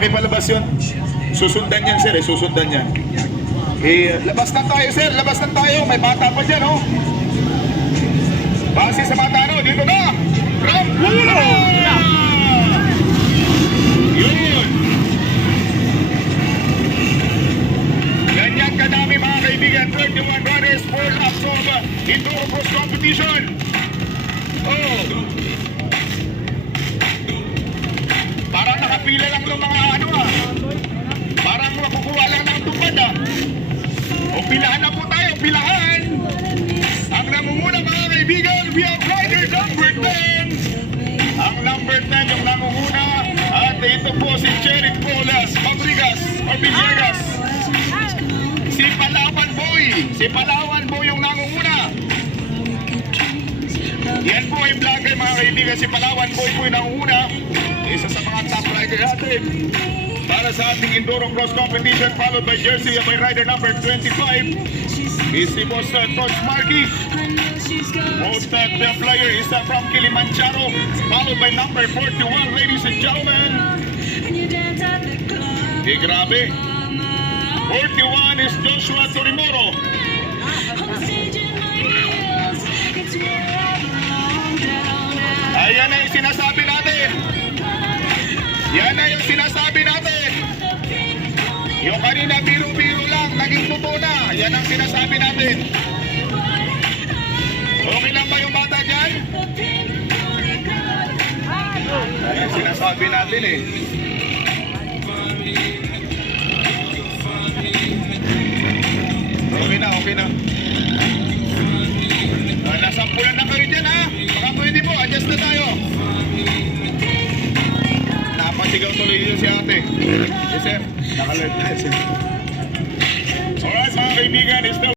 Pakipalabas yun. Susundan yan, sir. Susundan yan. Labas na tayo, sir. Labas na tayo. May bata pa dyan, oh. Base sa mata, no? Dito na. Rampulo! Yun. Ganyan kadami, mga kaibigan. 31 runners for laps of indoor cross competition. Oh. Parang nakapila lang ng mga ano, parang makukuha lang ng tupad, O pilahan na po tayo, pilahan. Ang namumuna, mga kaibigan, we have rider number 10. Ang number 10 yung namumuna. At ito po si Cherry Colas Fabregas o Villegas. Si Palawan Boy yung namumuna. Yan po ay vlogger, mga kaibigan. Si Palawan Boy po yung namumuna. Isa sa mga top rider natin para sa ating Enduro Cross Competition, followed by jersey by rider number 25 is si Boss Todd Markey. Most the player is from Kilimanjaro, followed by number 41, ladies and gentlemen. Grabe. 41 is Joshua Torimoro. Ayan na yung sinasabi natin. Yan na yung sinasabi natin. Yung kanina biro-biro lang, naging totoo na. Yan ang sinasabi natin. Okay lang ba yung bata dyan? Yan ang sinasabi natin eh. Okay na, okay na. Nasampulan na kayo dyan, ha? Baka pwede po, adjust na tayo. Napasigaw tuloy yun si ate. Yes, sir. Nakalert na, sir.